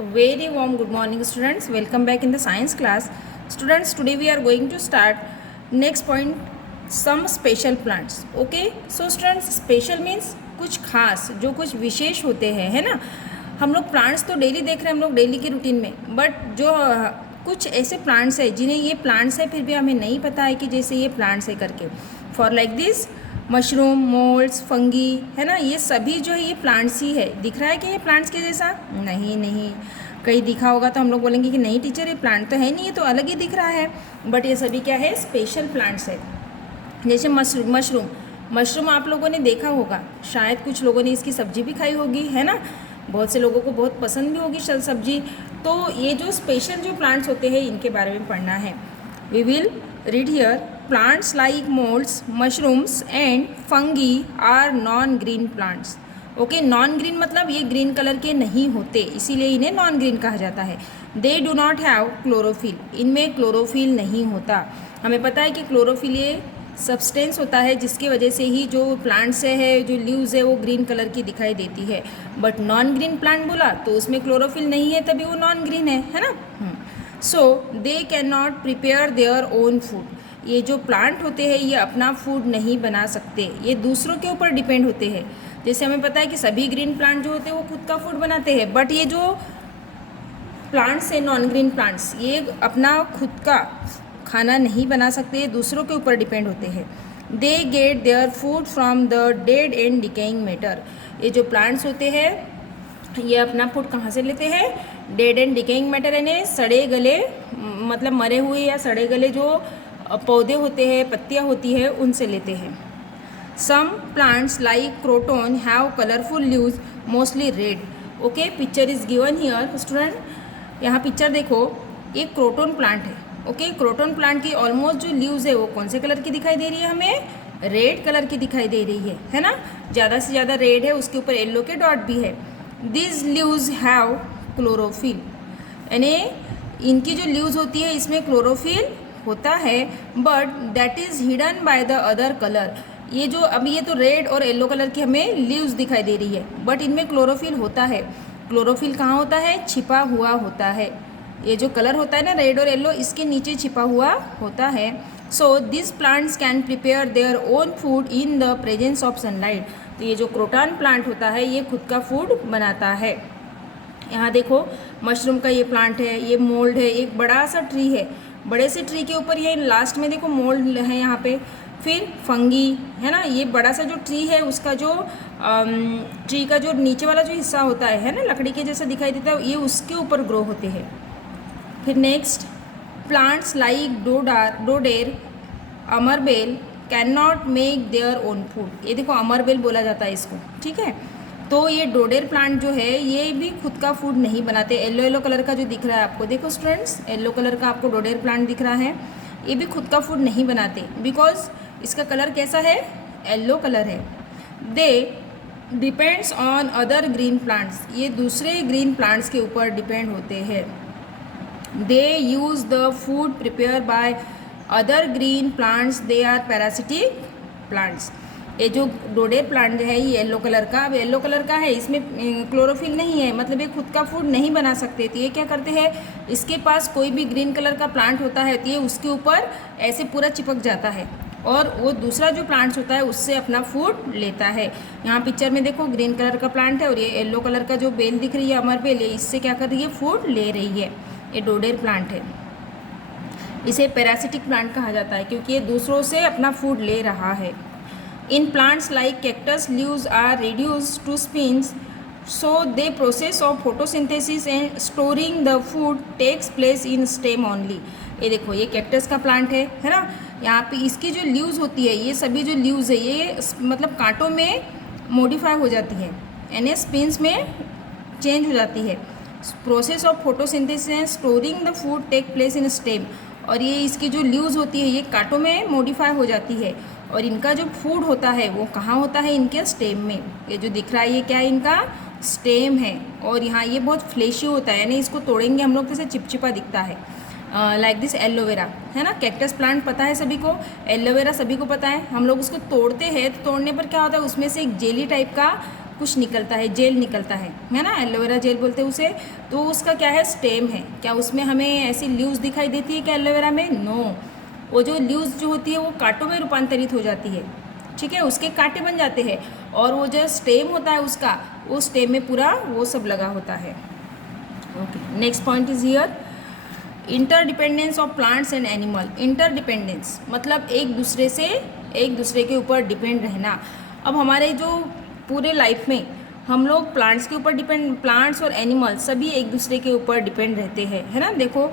Very warm good morning students. Welcome back in the science class. Students, today we are going to start next point, some special plants. Okay, so students, special means कुछ खास, जो कुछ विशेष होते हैं, है ना. हम लोग प्लांट्स तो डेली देख रहे हैं हम लोग डेली के रूटीन में, बट जो कुछ ऐसे प्लांट्स है जिन्हें ये प्लांट्स है फिर भी हमें नहीं पता है कि जैसे ये प्लांट्स है करके. For like this mushroom, moulds, fungi, है ना, ये सभी जो है ये प्लांट्स ही है. दिख रहा है कि ये प्लांट्स के जैसा? नहीं, कहीं दिखा होगा तो हम लोग बोलेंगे कि नहीं टीचर ये प्लांट तो है नहीं, ये तो अलग ही दिख रहा है. बट ये सभी क्या है? स्पेशल प्लांट्स है. जैसे मशरूम आप लोगों ने देखा होगा, शायद कुछ लोगों ने इसकी सब्जी भी खाई होगी, है ना. बहुत से लोगों को बहुत पसंद भी होगी सब्जी. तो ये जो स्पेशल जो प्लांट्स होते हैं इनके बारे में पढ़ना है. We will read here. Plants like moulds, mushrooms and fungi are non green plants. Okay, non green मतलब ये ग्रीन कलर के नहीं होते, इसीलिए इन्हें नॉन ग्रीन कहा जाता है. They do not have chlorophyll. इनमें क्लोरोफिल नहीं होता. हमें पता है कि क्लोरोफिल ये सब्सटेंस होता है जिसकी वजह से ही जो प्लांट से है, जो लीव्स है वो ग्रीन कलर की दिखाई देती है. बट नॉन ग्रीन प्लांट बोला तो उसमें क्लोरोफिल नहीं है, तभी वो नॉन ग्रीन है ना. So they cannot prepare their own food. ये जो प्लांट होते हैं ये अपना फूड नहीं बना सकते, ये दूसरों के ऊपर डिपेंड होते हैं. जैसे हमें पता है कि सभी ग्रीन प्लांट जो होते हैं वो खुद का फूड बनाते हैं, बट ये जो प्लांट्स है नॉन ग्रीन प्लांट्स, ये अपना खुद का खाना नहीं बना सकते, ये दूसरों के ऊपर डिपेंड होते हैं. They get their food from the dead and decaying matter. ये जो प्लांट्स होते हैं ये अपना फूड कहाँ से लेते हैं? डेड एंड डिकेइंग मैटर, यानी सड़े गले, मतलब मरे हुए या सड़े गले जो पौधे होते हैं, पत्तियाँ होती है, उनसे लेते हैं. Some plants like croton have colourful leaves, mostly red. Okay, picture is given here. Student, यहाँ पिक्चर देखो, ये क्रोटोन प्लांट है. ओके, क्रोटोन प्लांट की ऑलमोस्ट जो लीव्स है वो कौन से कलर की दिखाई दे रही है? हमें रेड कलर की दिखाई दे रही है ना. ज़्यादा से ज़्यादा रेड है, उसके ऊपर येलो के डॉट भी है. दिस लीव्स हैव क्लोरोफिल, यानी इनकी जो लीव्स होती है इसमें क्लोरोफिल होता है, but that is hidden by the other colour. ये जो अभी ये तो रेड और येलो कलर की हमें लीव्स दिखाई दे रही है, बट इनमें क्लोरोफिल होता है. क्लोरोफिल कहाँ होता है? छिपा हुआ होता है. ये जो कलर होता है ना रेड और येलो, इसके नीचे छिपा हुआ होता है. So this plants can prepare their own food in the presence of sunlight. तो ये जो क्रोटन प्लांट होता है ये खुद का फूड बनाता है. यहाँ देखो, मशरूम का ये प्लांट है, ये मोल्ड है, एक बड़ा सा ट्री है. बड़े से ट्री के ऊपर ये लास्ट में देखो मोल्ड है यहाँ पे. फिर फंगी है ना, ये बड़ा सा जो ट्री है उसका जो ट्री का जो नीचे वाला जो हिस्सा होता है ना, लकड़ी के जैसा दिखाई देता है, ये उसके ऊपर ग्रो होते हैं. फिर नेक्स्ट, प्लांट्स लाइक डोडेर, अमरबेल cannot make their own food. ये देखो अमरबेल बोला जाता है इसको, ठीक है. तो ये डोडेर प्लांट जो है ये भी खुद का फूड नहीं बनाते. येलो कलर का जो दिख रहा है आपको, देखो स्टूडेंट्स, येलो कलर का आपको डोडेर प्लांट दिख रहा है, ये भी खुद का फूड नहीं बनाते, बिकॉज इसका कलर कैसा है? येलो कलर है. They depends on other green plants. ये दूसरे ग्रीन प्लांट्स के ऊपर डिपेंड होते हैं. They use the food prepare by other green plants, they are parasitic plants. ये जो डोडेर प्लांट है ये येलो कलर का, अब येलो कलर का है, इसमें क्लोरोफिल नहीं है, मतलब ये खुद का फूड नहीं बना सकते. तो ये क्या करते हैं, इसके पास कोई भी ग्रीन कलर का प्लांट होता है तो ये उसके ऊपर ऐसे पूरा चिपक जाता है और वो दूसरा जो प्लांट्स होता है उससे अपना फूड लेता है. यहाँ पिक्चर में देखो ग्रीन कलर का प्लांट है और ये येलो कलर का जो बेल दिख रही है, अमर बेल, ये इससे क्या कर रही है? फूड ले रही है. ये डोडेर प्लांट है. इसे पैरासिटिक प्लांट कहा जाता है क्योंकि ये दूसरों से अपना फूड ले रहा है. In plants like cactus, leaves are reduced to spines, so the process of photosynthesis and storing the food takes place in stem only. ये देखो, ये कैक्टस का प्लांट है ना. यहाँ पे इसकी जो लीव्स होती है, ये सभी जो लीव्स है ये मतलब कांटों में मॉडिफाई हो जाती है, यानी स्पिन्स में चेंज हो जाती है. Process of photosynthesis and storing the food take place in stem. और ये इसकी जो लीव्स होती है ये कांटों में मॉडिफाई हो जाती है, और इनका जो फूड होता है वो कहाँ होता है? इनके स्टेम में. ये जो दिख रहा है ये क्या है? इनका स्टेम है. और यहाँ ये बहुत फ्लेशी होता है, यानी इसको तोड़ेंगे हम लोग तो इसे चिपचिपा दिखता है. लाइक दिस एलोवेरा है ना, कैक्टस प्लांट पता है सभी को, एलोवेरा सभी को पता है. हम लोग उसको तोड़ते हैं तो तोड़ने पर क्या होता है, उसमें से एक जेली टाइप का कुछ निकलता है, जेल निकलता है ना, एलोवेरा जेल बोलते हैं उसे। तो उसका क्या है, स्टेम है। क्या उसमें हमें ऐसी लीव्स दिखाई देती है क्या एलोवेरा में? नो। वो जो लीव्स जो होती है वो कांटों में रूपांतरित हो जाती है, ठीक है, उसके कांटे बन जाते हैं। और वो जो स्टेम होता है उसका, वो स्टेम में पूरा वो सब लगा होता है। Okay, next point is here interdependence of plants and animal. Interdependence मतलब एक दूसरे के ऊपर डिपेंड रहना। अब हमारे जो पूरे लाइफ में हम लोग प्लांट्स के ऊपर डिपेंड, प्लांट्स और एनिमल सभी एक दूसरे के ऊपर डिपेंड रहते हैं, है ना। देखो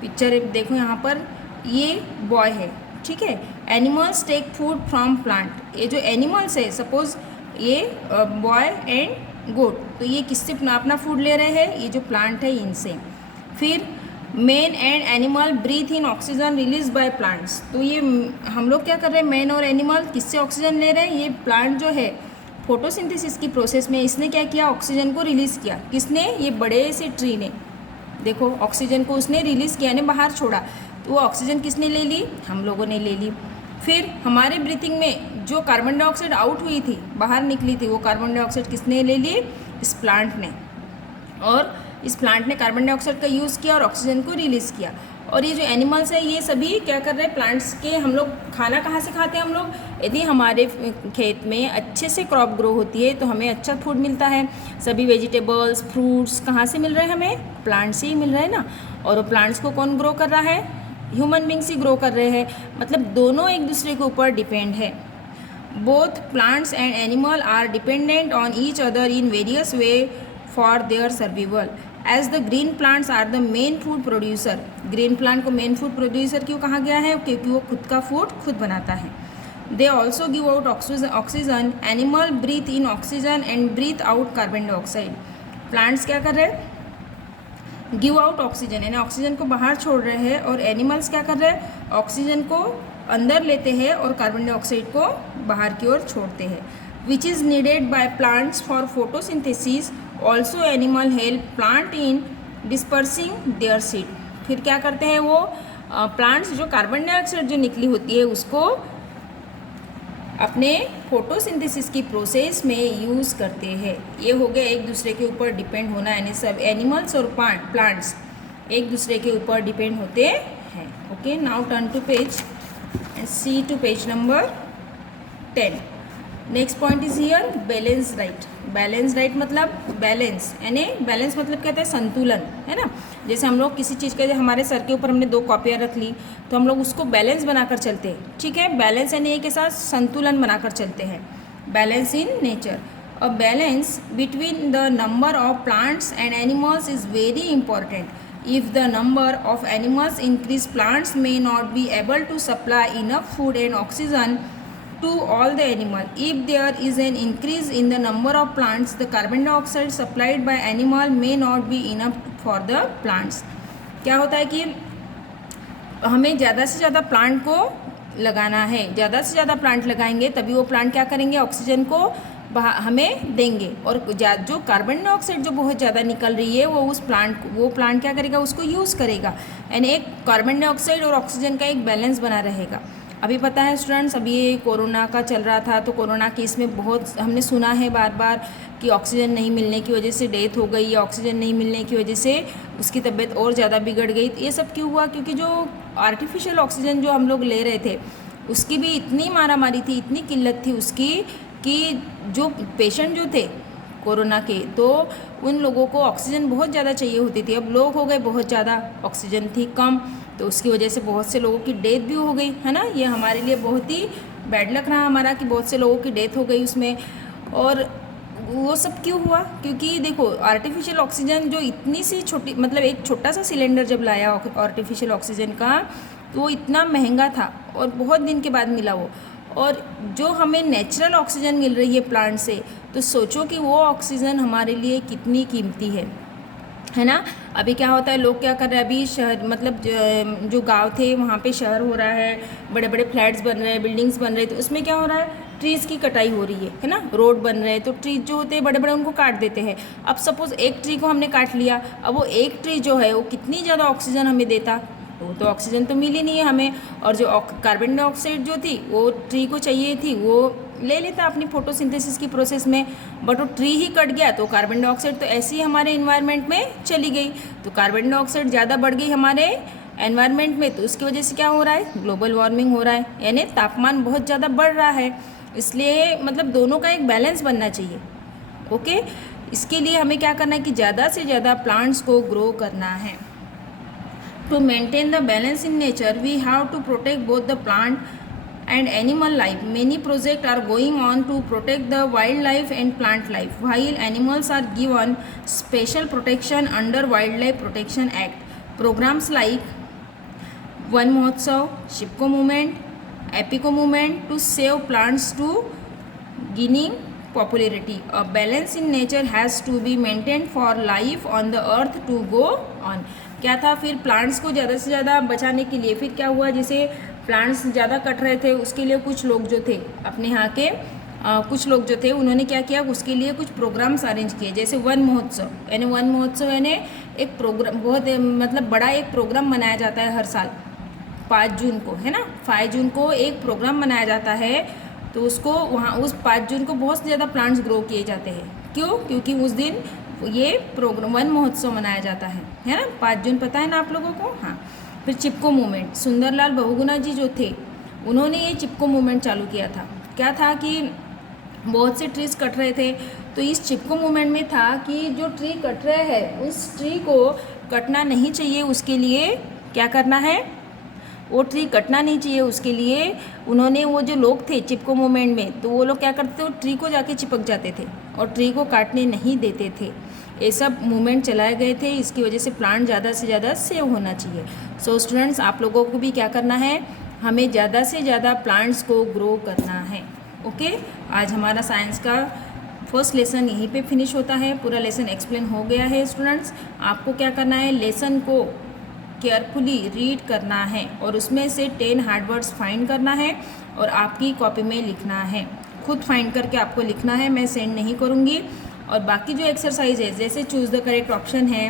पिक्चर देखो यहाँ पर, ये बॉय है, ठीक है। Animals take food from plant. ये जो एनिमल्स है, सपोज ये बॉय एंड गोट, तो ये किससे अपना फूड ले रहे हैं? ये जो प्लांट है इनसे। फिर man and animal breathe in oxygen release by plants. तो ये हम लोग क्या कर रहे हैं, मैन और एनिमल किससे ऑक्सीजन ले रहे हैं? ये प्लांट जो है फोटोसिंथेसिस की प्रोसेस में इसने क्या किया, ऑक्सीजन को रिलीज़ किया। किसने? ये बड़े से ट्री ने। देखो ऑक्सीजन को उसने रिलीज़ किया, ने बाहर छोड़ा, तो वो ऑक्सीजन किसने ले ली? हम लोगों ने ले ली। फिर हमारे ब्रीथिंग में जो कार्बन डाइऑक्साइड आउट हुई थी, बाहर निकली थी, वो कार्बन डाइऑक्साइड किसने ले ली? इस प्लांट ने। और इस प्लांट ने कार्बन डाइऑक्साइड का यूज़ किया और ऑक्सीजन को रिलीज़ किया। और ये जो एनिमल्स है ये सभी क्या कर रहे हैं, प्लांट्स के, हम लोग खाना कहाँ से खाते हैं हम लोग? यदि हमारे खेत में अच्छे से क्रॉप ग्रो होती है तो हमें अच्छा फूड मिलता है। सभी वेजिटेबल्स, फ्रूट्स कहाँ से मिल रहे हैं हमें? प्लांट से ही मिल रहे हैं ना। और वो प्लांट्स को कौन ग्रो कर रहा है? ह्यूमन बींग्स ही ग्रो कर रहे हैं। मतलब दोनों एक दूसरे के ऊपर डिपेंड है। Both plants and animal are dependent on each other in various way for their survival. As the green plants are the main food producer. Green plant को मेन फूड प्रोड्यूसर क्यों कहा गया है? क्योंकि वो खुद का फूड खुद बनाता है। They also give out oxygen. Animal breathe in oxygen and breathe out carbon dioxide. Plants क्या कर रहे हैं? गिव आउट ऑक्सीजन, यानी ऑक्सीजन को बाहर छोड़ रहे हैं। और एनिमल्स क्या कर रहे हैं? ऑक्सीजन को अंदर लेते हैं और कार्बन डाइऑक्साइड को बाहर की ओर छोड़ते हैं। Which is needed by plants for photosynthesis. Also animal help plant in dispersing there seed. फिर क्या करते हैं वो प्लांट्स, जो कार्बन डाइऑक्साइड जो निकली होती है उसको अपने फोटोसिंथेसिस की प्रोसेस में यूज़ करते हैं। ये हो गया एक दूसरे के ऊपर डिपेंड होना, यानी सब एनिमल्स और प्लांट्स एक दूसरे के ऊपर डिपेंड होते हैं। Okay, now turn to page and see to page number 10। Next point is here balance diet. Balance diet मतलब बैलेंस, यानी बैलेंस मतलब कहते हैं संतुलन, है ना। जैसे हम लोग किसी चीज़ के, हमारे सर के ऊपर हमने 2 कॉपियाँ रख ली तो हम लोग उसको बैलेंस बनाकर चलते हैं, ठीक है। बैलेंस यानी एक के साथ संतुलन बनाकर चलते हैं। Balance in nature. A balance between the number of plants and animals is very important. If the number of animals increase, plants may not be able to supply enough food and oxygen to all the animal. If there is an increase in the number of plants, the carbon dioxide supplied by animal may not be enough for the plants. क्या होता है कि हमें ज़्यादा से ज़्यादा plant को लगाना है, ज़्यादा से ज़्यादा प्लांट लगाएंगे तभी वो प्लांट क्या करेंगे, ऑक्सीजन को हमें देंगे। और जो कार्बन डाइऑक्साइड जो बहुत ज़्यादा निकल रही है वो प्लांट क्या करेगा, उसको यूज़ करेगा। यानी एक कार्बन डाइऑक्साइड और ऑक्सीजन का एक बैलेंस बना रहेगा। अभी पता है स्टूडेंट्स, अभी ये कोरोना का चल रहा था तो कोरोना केस में बहुत हमने सुना है बार बार कि ऑक्सीजन नहीं मिलने की वजह से डेथ हो गई या ऑक्सीजन नहीं मिलने की वजह से उसकी तबीयत और ज़्यादा बिगड़ गई। ये सब क्यों हुआ? क्योंकि जो आर्टिफिशियल ऑक्सीजन जो हम लोग ले रहे थे उसकी भी इतनी मारामारी थी, इतनी किल्लत थी उसकी, कि जो पेशेंट जो थे कोरोना के, तो उन लोगों को ऑक्सीजन बहुत ज़्यादा चाहिए होती थी। अब लोग हो गए बहुत ज़्यादा, ऑक्सीजन थी कम, तो उसकी वजह से बहुत से लोगों की डेथ भी हो गई, है ना। ये हमारे लिए बहुत ही बैड लक रहा हमारा कि बहुत से लोगों की डेथ हो गई उसमें। और वो सब क्यों हुआ? क्योंकि देखो आर्टिफिशियल ऑक्सीजन जो इतनी सी छोटी, मतलब एक छोटा सा सिलेंडर जब लाया आर्टिफिशियल ऑक्सीजन का, तो वो इतना महंगा था और बहुत दिन के बाद मिला वो। और जो हमें नेचुरल ऑक्सीजन मिल रही है प्लांट से, तो सोचो कि वो ऑक्सीजन हमारे लिए कितनी कीमती है ना। अभी क्या होता है, लोग क्या कर रहे हैं, अभी शहर मतलब जो गांव थे वहाँ पे शहर हो रहा है, बड़े बड़े फ्लैट्स बन रहे हैं, बिल्डिंग्स बन रहे हैं, तो उसमें क्या हो रहा है, ट्रीज़ की कटाई हो रही है ना। रोड बन रहे हैं तो ट्रीज जो होते हैं बड़े बड़े उनको काट देते हैं। अब सपोज़ एक ट्री को हमने काट लिया, अब वो एक ट्री जो है वो कितनी ज़्यादा ऑक्सीजन हमें देता, वो तो ऑक्सीजन तो मिली नहीं है हमें। और जो कार्बन डाइऑक्साइड जो थी वो ट्री को चाहिए थी, वो ले लेता अपनी फोटोसिंथेसिस की प्रोसेस में, बट वो ट्री ही कट गया तो कार्बन डाइऑक्साइड तो ऐसे ही हमारे इन्वायरमेंट में चली गई। तो कार्बन डाइऑक्साइड ज़्यादा बढ़ गई हमारे एनवायरनमेंट में, तो उसकी वजह से क्या हो रहा है, ग्लोबल वार्मिंग हो रहा है, यानी तापमान बहुत ज़्यादा बढ़ रहा है। इसलिए मतलब दोनों का एक बैलेंस बनना चाहिए। ओके, इसके लिए हमें क्या करना है कि ज़्यादा से ज़्यादा प्लांट्स को ग्रो करना है। To maintain the balance in nature we have to protect both the plant and animal life. Many projects are going on to protect the wildlife and plant life, while animals are given special protection under Wildlife Protection Act. Programs like Van Mahotsav, Chipko Movement, Epico Movement to save plants to gaining popularity. A balance in nature has to be maintained for life on the earth to go on. क्या था फिर plants को ज़्यादा से ज़्यादा बचाने के लिए फिर क्या हुआ, जैसे प्लांट्स ज़्यादा कट रहे थे उसके लिए कुछ लोग जो थे अपने यहाँ के कुछ लोग जो थे उन्होंने क्या किया, उसके लिए कुछ प्रोग्राम्स अरेंज किए, जैसे वन महोत्सव। यानी वन महोत्सव यानी एक प्रोग्राम, बहुत मतलब बड़ा एक प्रोग्राम मनाया जाता है हर साल 5 जून को, है ना। 5 जून को एक प्रोग्राम मनाया जाता है, तो उसको वहाँ उस 5 जून को बहुत ज़्यादा प्लांट्स ग्रो किए जाते हैं। क्यों? क्योंकि उस दिन ये प्रोग्राम वन महोत्सव मनाया जाता है ना। 5 जून पता है ना आप लोगों को। हाँ, फिर चिपको मूवमेंट, सुंदरलाल बहुगुणा जी जो थे उन्होंने ये चिपको मूवमेंट चालू किया था। क्या था कि बहुत से ट्रीज कट रहे थे, तो इस चिपको मूवमेंट में था कि जो ट्री कट रहे हैं उस ट्री को कटना नहीं चाहिए, उसके लिए क्या करना है, वो ट्री कटना नहीं चाहिए, उसके लिए उन्होंने वो जो लोग थे चिपको मूवमेंट में, तो वो लोग क्या करते थे, वो ट्री को जाके चिपक जाते थे और ट्री को काटने नहीं देते थे। ये सब मूवमेंट चलाए गए थे, इसकी वजह से प्लांट ज़्यादा से ज़्यादा सेव होना चाहिए। सो स्टूडेंट्स, आप लोगों को भी क्या करना है, हमें ज़्यादा से ज़्यादा प्लांट्स को ग्रो करना है। ओके, आज हमारा साइंस का फर्स्ट लेसन यहीं पे फिनिश होता है। पूरा लेसन एक्सप्लेन हो गया है। स्टूडेंट्स, आपको क्या करना है, लेसन को केयरफुली रीड करना है और उसमें से 10 हार्ड वर्ड्स फाइंड करना है और आपकी कॉपी में लिखना है। खुद फाइंड करके आपको लिखना है, मैं सेंड नहीं करूँगी। और बाकी जो एक्सरसाइज है, जैसे चूज़ द करेक्ट ऑप्शन है,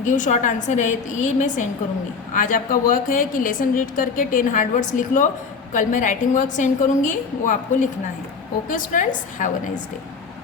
गिव शॉर्ट आंसर है, तो ये मैं सेंड करूँगी। आज आपका वर्क है कि लेसन रीड करके 10 हार्ड वर्ड्स लिख लो। कल मैं राइटिंग वर्क सेंड करूँगी, वो आपको लिखना है। Okay students, have a nice day.